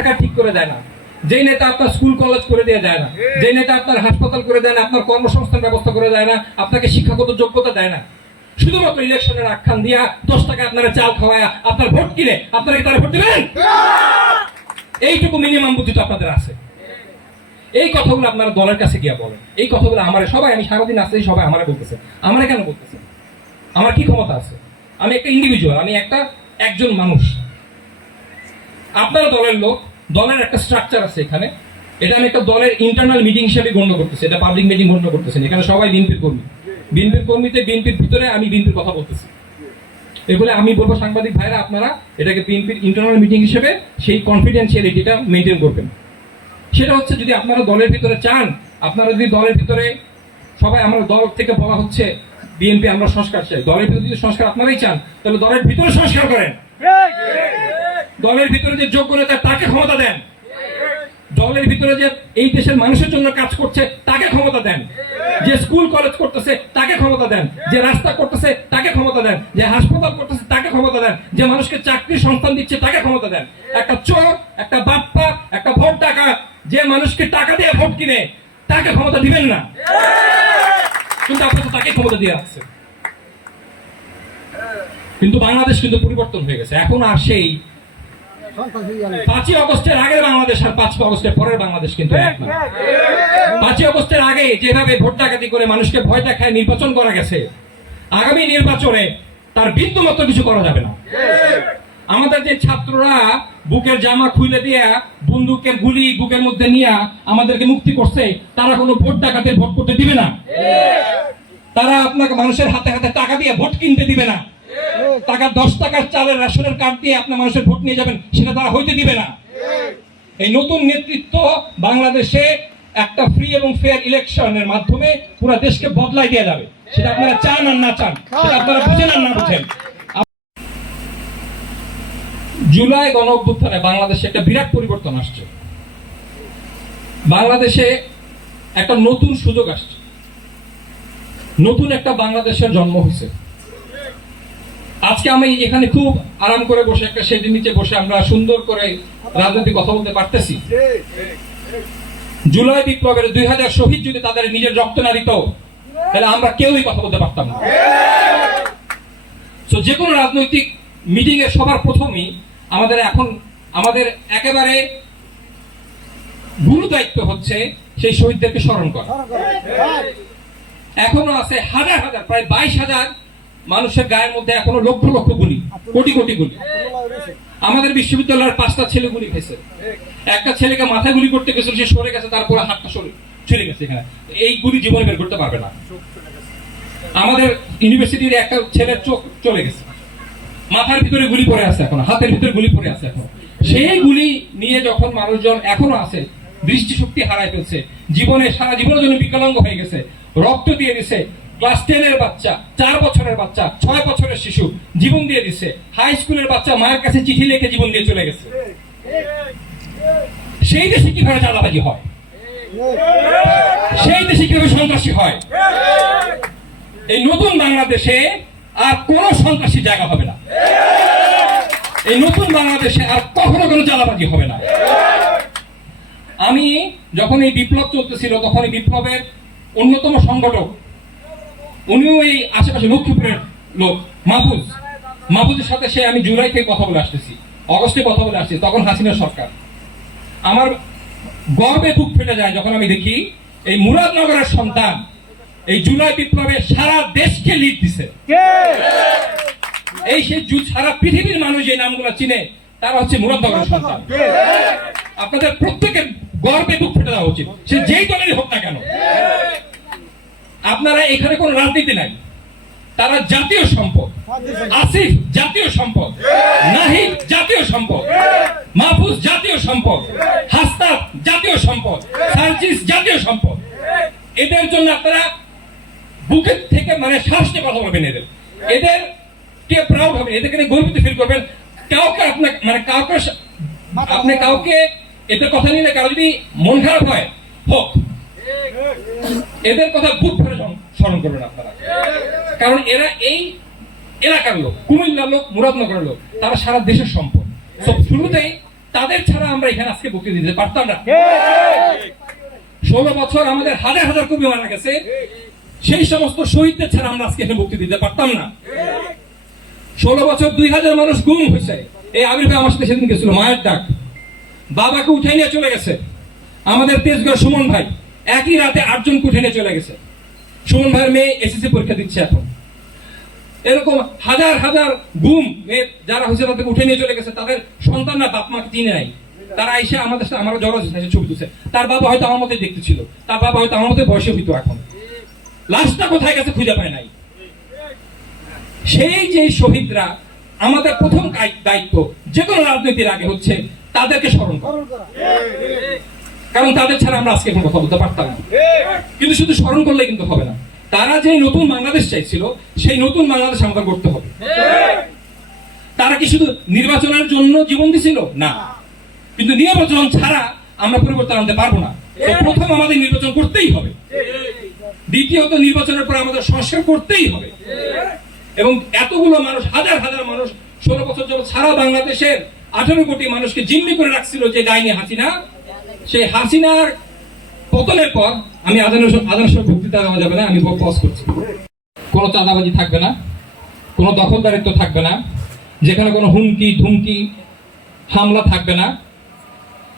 রাস্তাঘাট ঠিক করে দেয় না। যে নেতা আপনার স্কুল, কলেজ করে দিয়ে দেয় না। যে নেতা আপনার হাসপাতাল করে দেয় না, আপনার কর্মসংস্থান ব্যবস্থা করে দেয় না, আপনাকে শিক্ষাগত যোগ্যতা দেয় না। শুধুমাত্র ইলেকশনের আখ্যান দিয়া দশ টাকা আপনারা চাল খাওয়ায় আপনার ভোট কিনে আপনারা কি তারা ভোট দিবেন? এইটুকু মিনিমাম বুদ্ধি তো আপনাদের আছে। এই কথাগুলো আপনারা দলের কাছে গিয়া বলেন। এই কথাগুলো আমার সবাই, আমি সারাদিন আসতে সবাই আমার বলতেছে। আমার কেন বলতেছে? আমার কি ক্ষমতা আছে? আমি একটা ইন্ডিভিজুয়াল আমি একটা একজন মানুষ। আপনার দলের লোক দলের একটা স্ট্রাকচার আছে এখানে। এটা আমি একটা দলের ইন্টারনাল মিটিং হিসেবে গণ্য করতেছি। এটা পাবলিক মিটিং গণ্য করতেছি এখানে সবাই বিএনপির কর্মী। বিএনপির কর্মীতে বিএনপির ভিতরে আমি বিএনপির কথা বলতেছি। এগুলো আমি বলব, সাংবাদিক ভাইরা, আপনারা এটাকে বিএনপির ইন্টারনাল মিটিং হিসেবে সেই কনফিডেন্সিয়ালিটিটা মেনটেন করবেন। সেটা হচ্ছে, যদি আপনারা দলের ভিতরে চান, আপনারা যদি দলের ভিতরে সবাই আমরা দল থেকে বলা হচ্ছে, বিএনপি আমরা সংস্কার চাই। দলের ভিতরে যদি সংস্কার আপনারাই চান, তাহলে দলের ভিতরে সংস্কার করেন। দলের ভিতরে যে যোগ্য নেতা, তাকে ক্ষমতা দেন। দলের ভিতরে যে এই দেশের মানুষের জন্য কাজ করছে, তাকে ক্ষমতা দেন। যে স্কুল, কলেজ করতেছে, তাকে ক্ষমতা দেন। যে রাস্তা করতেছে, তাকে ক্ষমতা দেন। যে হাসপাতাল করতেছে, তাকে ক্ষমতা দেন। যে মানুষকে চাকরির সংস্থান দিচ্ছে, তাকে ক্ষমতা দেন। একটা চোর, একটা বাপ্পা, একটা ভোট টাকা, যে মানুষকে টাকা দিয়ে ভোট কিনে, তাকে ক্ষমতা দিবেন না। কিন্তু আপনারা তাকে ক্ষমতা দিয়ে রাখছে কিন্তু বাংলাদেশ কিন্তু পরিবর্তন হয়ে গেছে। এখন আর সেই পাঁচই অগস্টের আগের বাংলাদেশ আর পাঁচই অগস্টের পরের বাংলাদেশ কিন্তু পাঁচই অগস্টের আগে যেভাবে ভোট ডাকাতি করে মানুষকে ভয় দেখায় নির্বাচন করা গেছে, আগামী নির্বাচনে তার বিন্দু মতো কিছু করা যাবে না। আমাদের যে ছাত্ররা বুকের জামা খুলে দিয়া, বন্দুকের গুলি বুকের মধ্যে নিয়ে আমাদেরকে মুক্তি করছে, তারা কোনো ভোট ডাকাতে ভোট করতে দিবে না। তারা আপনাকে মানুষের হাতে হাতে টাকা দিয়ে ভোট কিনতে দিবে না। টাকা, দশ টাকার চালের রেশনের কার্ড দিয়ে আপনার মানুষের ভোট নিয়ে যাবেন, সেটা তারা হইতে দিবে না। এই নতুন নেতৃত্ব বাংলাদেশে একটা ফ্রি এবং ফেয়ার ইলেকশনের মাধ্যমে পুরো দেশকে বদলাই দেওয়া যাবে। সেটা আপনারা চান আর না চান, সেটা আপনারা বুঝেন আর না বুঝেন। জুলাই গণ অভ্যুত্থানে বাংলাদেশে একটা বিরাট পরিবর্তন আসছে। বাংলাদেশে একটা নতুন সুযোগ আসছে। নতুন একটা বাংলাদেশের জন্ম হয়েছে। আজকে আমি এখানে খুব আরাম করে বসে একটা শেডের নিচে বসে আমরা সুন্দর করে রাজনৈতিক কথা বলতে পারতেছি। জুলাই বিপ্লবের দুই হাজার শহীদ যদি তাদের নিজের রক্ত না দিত, তাহলে আমরা কেউই কথা বলতে পারতাম না। তো যে কোনো রাজনৈতিক মিটিং এর সবার প্রথমেই আমাদের এখন, আমাদের একেবারে গুরু দায়িত্ব হচ্ছে সেই শহীদদেরকে স্মরণ করা। এখনও আছে হাজার হাজার, প্রায় বাইশ হাজার মানুষের গায়ের মধ্যে এখনও লক্ষ লক্ষ গুলি, কোটি কোটি গুলি। আমাদের বিশ্ববিদ্যালয়ের পাঁচটা ছেলে গুলি খেয়েছে। একটা ছেলেকে মাথায় গুলি করতে গেছিল, সে সরে গেছে, তারপরে হাতটা সরে চলে গেছে এখানে। এই গুলি জীবনে বের করতে পারবে না। আমাদের ইউনিভার্সিটির একটা ছেলের চোখ চলে গেছে। মাথার ভিতরে গুলি পড়ে আছে এখন, হাতের ভিতরে গুলি পড়ে আছে এখন। সেই গুলি নিয়ে যখন মানুষজন এখনও আছে, দৃষ্টিশক্তি হারায় ফেলছে, জীবনে সারা জীবনের জন্য বিকলাঙ্গ হয়ে গেছে, রক্ত দিয়ে দিছে ক্লাস টেনের বাচ্চা, চার বছরের বাচ্চা, ছয় বছরের শিশু জীবন দিয়ে দিছে। হাই স্কুলের বাচ্চা মায়ের কাছে চিঠি লিখে জীবন দিয়ে চলে গেছে। সেই দেশে কীভাবে চাঁদাবাজি হয়? সেই দেশে কীভাবে সন্ত্রাসী হয়? এই নতুন বাংলাদেশে আর কোন সন্ত্রাসী জায়গা হবে না। এই নতুন বাংলাদেশে আর কখনো কোনো চাঁদাবাজি হবে না। আমি যখন এই বিপ্লব চলতেছিল, তখন এই বিপ্লবের অন্যতম সংগঠক উনিও এই আশেপাশে লক্ষ্মীপুরের লোক। মাহফুজ। মাহফুজের সাথে সে আমি জুলাই থেকে কথা বলে আসতেছি অগস্টে কথা বলে আসছি তখন হাসিনা সরকার। আমার গর্বে বুক ফেটে যায় যখন আমি দেখি এই মুরাদনগরের সন্তান এই জুলাই বিপ্লবে সারা দেশকে লিড দিছে। এই সেই সারা পৃথিবীর মানুষ যে নামগুলো চিনে তারা হচ্ছে মুরাদনগরের সন্তান। আপনাদের প্রত্যেকের গর্বে বুক ফেটে দেওয়া উচিত। সে যেই দলেরই হোক না কেন। আপনারা এখানে কোনো রাজনীতি নাই। তারা জাতীয় সম্পদ। আসিফ জাতীয় সম্পদ। নাহিদ জাতীয় সম্পদ। মাহফুজ জাতীয় সম্পদ। হাস্তাব জাতীয় সম্পদ। সার্জিস জাতীয় সম্পদ। এদের জন্য আপনারা বুকের থেকে মানে নিয়ে কথা বলবেন এদের। এদের কে প্রাউড হবে? এদেরকে নিয়ে গর্বিত ফিল করবেন? কাউকে আপনার মানে কাউকে আপনি কাউকে এদের কথা নিলে কারও যদি মন খারাপ হয় হোক। এদের কথা বুক ভরে স্মরণ- করবেন আপনারা। কারণ এরা এই এলাকার লোক, কুমিল্লার লোক, মুরাদনগরের লোক, তারা সারা দেশের সম্পদ। তো শুরুতেই তাদের ছাড়া আমরা এখানে আজকে বক্তৃতা দিতে পারতাম না। ষোলো বছর আমাদের হাজার হাজার কবি মারা গেছে। সেই সমস্ত শহীদদের ছাড়া আমরা আজকে এখানে বক্তৃতা দিতে পারতাম না। ষোলো বছর দুই হাজার মানুষ গুম হয়েছে। এই আবির ভাই আমার সাথে সেদিন গেছিল মায়ের ডাক। বাবাকে উঠে নিয়ে চলে গেছে। আমাদের তেজগড় সুমন ভাই একই রাতে আটজন উঠে নিয়ে চলে গেছে। সুমন ভাইয়ের মেয়ে এসএসসি পরীক্ষা দিচ্ছে এখন। এরকম হাজার হাজার গুম যারা হয়েছে তাদেরকে উঠে নিয়ে চলে গেছে, তাদের সন্তানরা বাপ মাকে চিনে নাই। তারা এসে আমাদের সাথে আমার জড়ো এসে ছবি তুলছে। তার বাবা হয়তো আমার মতে দেখতে ছিল তার বাবা হয়তো আমার মতো বয়সে হইতো এখন। লাশটা কোথায় গেছে খুঁজে পায় নাই। সেই যে শহীদরা আমাদের প্রথম দায়িত্ব, যে কোনো রাজনীতির আগে হচ্ছে তাদেরকে স্মরণ করা। কারণ তাদের ছাড়া আমরা আজকে কথা বলতে পারতাম না। কিন্তু শুধু স্মরণ করলে কিন্তু হবে না। তারা যে নতুন বাংলাদেশ চাইছিল, সেই নতুন বাংলাদেশ আমাদের করতে হবে। তারা কি শুধু নির্বাচনের জন্য জীবন দিছিল? না। কিন্তু নির্বাচন ছাড়া আমরা পরিবর্তন আনতে পারব না। প্রথম আমাদের নির্বাচন করতেই হবে। দ্বিতীয়ত নির্বাচনের পর আমাদের সংস্কার করতেই হবে। এবং এতগুলো মানুষ, হাজার হাজার মানুষ, ষোলো বছর যাবত সারা বাংলাদেশের আঠারো কোটি মানুষকে জিম্মি করে রাখছিল যে ডাইনি হাসিনা। সেই হাসিনার পতনের পর আমি আদানের সঙ্গে বক্তৃতা দেওয়া যাবে না, আমি পজ করছি। কোনো চাঁদাবাজি থাকবে না, কোনো দখলদারিত্ব থাকবে না, যেখানে কোনো হুমকি, ধুমকি, হামলা থাকবে না,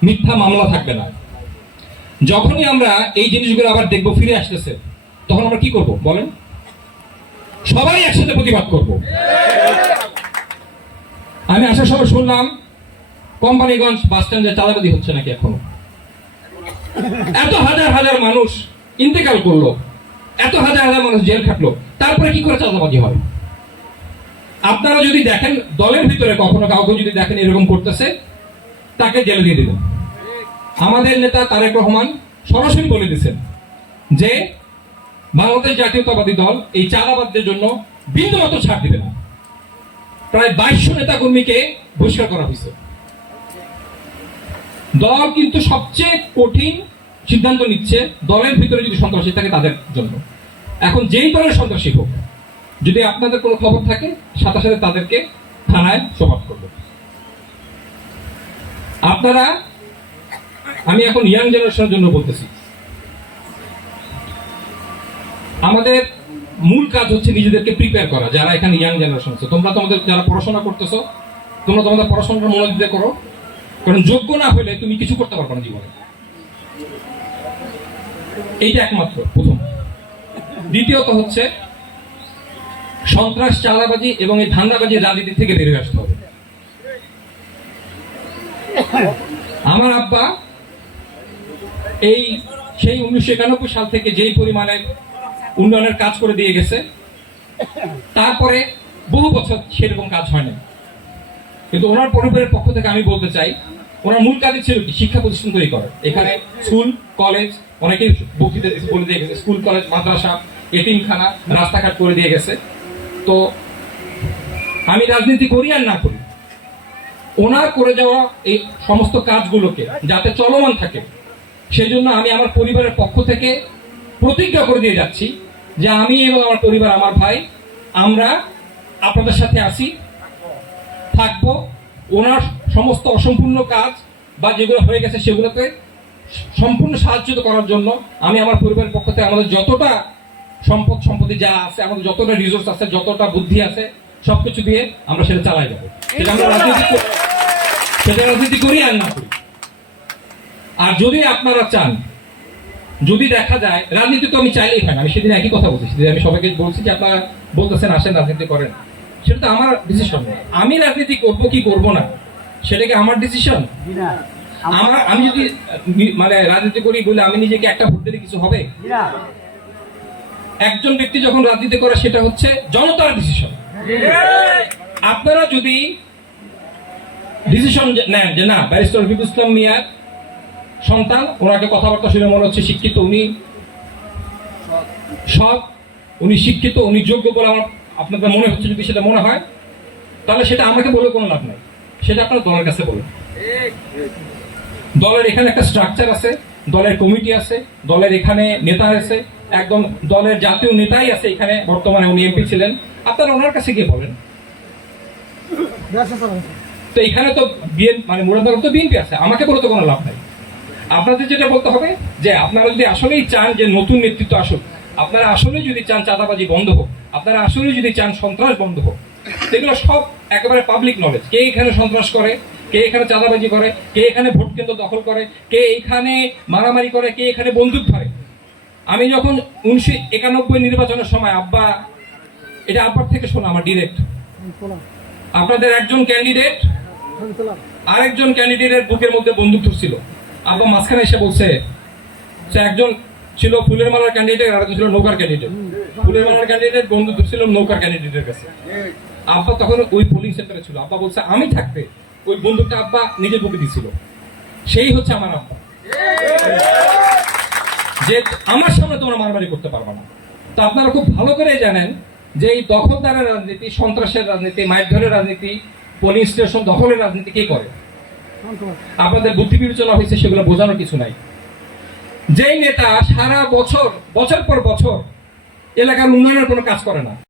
মিথ্যা মামলা থাকবে না। যখনই আমরা এই জিনিসগুলো আবার দেখব, ফিরে আসতেছে, তখন আমরা কি করব বলেন? সবাই একসাথে প্রতিবাদ করব। আমি আসার সময় শুনলাম, কোম্পানিগঞ্জ বাস স্ট্যান্ডে চাঁদাবাদি হচ্ছে নাকি এখনও? এত হাজার হাজার মানুষ ইন্তেকাল করল। এত হাজার হাজার মানুষ জেল খাটলো। তারপরে কি করে চাঁদাবাজি হয়? আপনারা যদি দেখেন, দলের ভিতরে কখনো কাউকে যদি দেখেন এরকম করতেছে, তাকে জেলে দিয়ে দিবেন আমাদের নেতা তারেক রহমান সরাসরি বলে দিয়েছেন যে, বাংলাদেশ জাতীয়তাবাদী দল এই চাঁদাবাদদের জন্য বিন্দু মতো ছাড় দিবে না। প্রায় বাইশশো নেতা কর্মীকে বহিষ্কার করা হয়েছে। দল কিন্তু সবচেয়ে কঠিন সিদ্ধান্ত নিচ্ছে দলের ভিতরে যদি সন্ত্রাসী থাকে তাদের জন্য। এখন যেই দলের সন্ত্রাসী হোক, যদি আপনাদের কোনো খবর থাকে, সাথে সাথে তাদেরকে থানায় সমাজ করবে। আপনারা, আমি এখন ইয়াং জেনারেশনের জন্য বলতেছি। আমাদের মূল কাজ হচ্ছে নিজেদেরকে প্রিপেয়ার করা, যারা এখানে ইয়াং জেনারেশন আছে। তোমরা তোমাদের যারা পড়াশোনা করতেছো, তোমরা তোমাদের পড়াশোনাটা মনোযোগ করো। কারণ যোগ্য না হলে তুমি কিছু করতে পারবে না জীবনে। এইটা একমাত্র, প্রথম। দ্বিতীয়ত হচ্ছে, সন্ত্রাস, চাঁদাবাজি এবং এই ধান্দাবাজি রাজনীতি থেকে বেরিয়ে আসতে হবে। আমার আব্বা এই সেই উনিশশো একানব্বই সাল থেকে যেই পরিমাণে উন্নয়নের কাজ করে দিয়ে গেছে, তারপরে বহু বছর সেরকম কাজ হয় না কিন্তু ওনার পরিবারের পক্ষ থেকে আমি বলতে চাই ওনার মূল কাজই ছিল কি? শিক্ষা প্রতিষ্ঠান তৈরি করা। এখানে স্কুল, কলেজ, অনেকেই বক্তৃতা বলে দিয়ে গেছে। স্কুল, কলেজ, মাদ্রাসা, এতিমখানা, রাস্তাঘাট করে দিয়ে গেছে। তো আমি রাজনীতি করি আর না করি। ওনার করে যাওয়া এই সমস্ত কাজগুলোকে যাতে চলমান থাকে সেই জন্য আমি আমার পরিবারের পক্ষ থেকে প্রতিজ্ঞা করে দিয়ে যাচ্ছি যে আমি এবং আমার পরিবার, আমার ভাই, আমরা আপনাদের সাথে আছি থাকব ওনার সমস্ত অসম্পূর্ণ কাজ বা যেগুলো হয়ে গেছে সেগুলোতে সম্পূর্ণ সাহায্য করার জন্য আমি আমার পরিবারের পক্ষ থেকে আমাদের যতটা সম্পদ সম্পত্তি যা আছে আমাদের যতটা রিসোর্স আছে যতটা বুদ্ধি আছে সবকিছু দিয়ে আমরা সেটা চালাই যাব সেটা আমরা রাজনীতি করি। সেটা রাজনীতি করি আর না করি। আর যদি আপনারা চান যদি দেখা যায় রাজনীতি তো আমি চাইলেই হয় না আমি সেদিন একই কথা বলছি সেদিন আমি সবাইকে বলছি যে আপনারা বলতেছেন আসেন রাজনীতি করেন। সেটা তো আমার ডিসিশন আমি রাজনীতি করব কি করব না সেটা কি আমার ডিসিশন আমার আমি যদি মানে রাজনীতি করি বলে আমি নিজেকে একটা ভোট দিলে কিছু হবে? একজন ব্যক্তি যখন রাজনীতি করে সেটা হচ্ছে জনতার ডিসিশন আপনারা যদি ডিসিশন নেন যে না ব্যারিস্টার রফিকুল ইসলাম মিয়ার সন্তান ওনাকে কথাবার্তা শুনে মনে হচ্ছে শিক্ষিত উনি। সব উনি শিক্ষিত উনি যোগ্য বলে আমার আপনাদের মনে হচ্ছে যদি সেটা মনে হয়, তাহলে সেটা আমাকে বলে কোনো লাভ নাই। সেটা আপনার দলের কাছে বলুন। দলের এখানে একটা স্ট্রাকচার আছে, দলের কমিটি আছে, দলের এখানে নেতা আছে, একদম দলের জাতীয় নেতাই আছে এখানে, বর্তমানে উনি এমপি ছিলেন। আপনারা ওনার কাছে গিয়ে বলেন। তো এখানে তো বিএন মানে মুরাদনগর তো বিএনপি আছে, আমাকে বলে তো কোনো লাভ নাই। আপনাদের যেটা বলতে হবে, যে আপনারা যদি আসলেই চান যে নতুন নেতৃত্ব আসুক, আপনারা আসলেই যদি চান চাঁদাবাজি বন্ধ হোক আপনারা আসলেই যদি চান সন্ত্রাস বন্ধ হোক এগুলো সব একেবারে পাবলিক নলেজ কে এখানে সন্ত্রাস করে, কে এখানে চাঁদাবাজি করে, কে এখানে ভোট কেন্দ্র দখল করে, কে এখানে মারামারি করে, কে এখানে বন্দুক ধরে। আমি যখন উনিশশো একানব্বই নির্বাচনের সময় আব্বা, এটা আব্বার থেকে শোনা আমার ডিরেক্ট আপনাদের একজন ক্যান্ডিডেট আরেকজন ক্যান্ডিডেটের বুকের মধ্যে বন্দুক ধরছিল। আব্বা মাঝখানে এসে বলছে একজন ছিল ফুলের মালার ক্যান্ডিডেট আর ছিল নৌকার ক্যান্ডিডেট ফুলের মালার ক্যান্ডিডেট বন্ধু ছিল নৌকার ক্যান্ডিডেটের কাছে। আব্বা তখন ওই পোলিং সেন্টারে ছিল। আব্বা বলছে, আমি থাকতে ওই বন্দুকটা আব্বা নিজের বুকে দিছিল। সেই হচ্ছে আমার আব্বা। যে আমার সামনে তোমরা মারামারি করতে পারবে না। তো আপনারা খুব ভালো করে জানেন যে এই দখলদারের রাজনীতি, সন্ত্রাসের রাজনীতি, মারধরের রাজনীতি পোলিং স্টেশন দখলের রাজনীতি কে করে? আপনাদের বুদ্ধি বিবেচনা হয়েছে সেগুলো বোঝানোর কিছু নাই। যেই নেতা সারা বছর বছর পর বছর এলাকার উন্নয়নের কোনো কাজ করে না।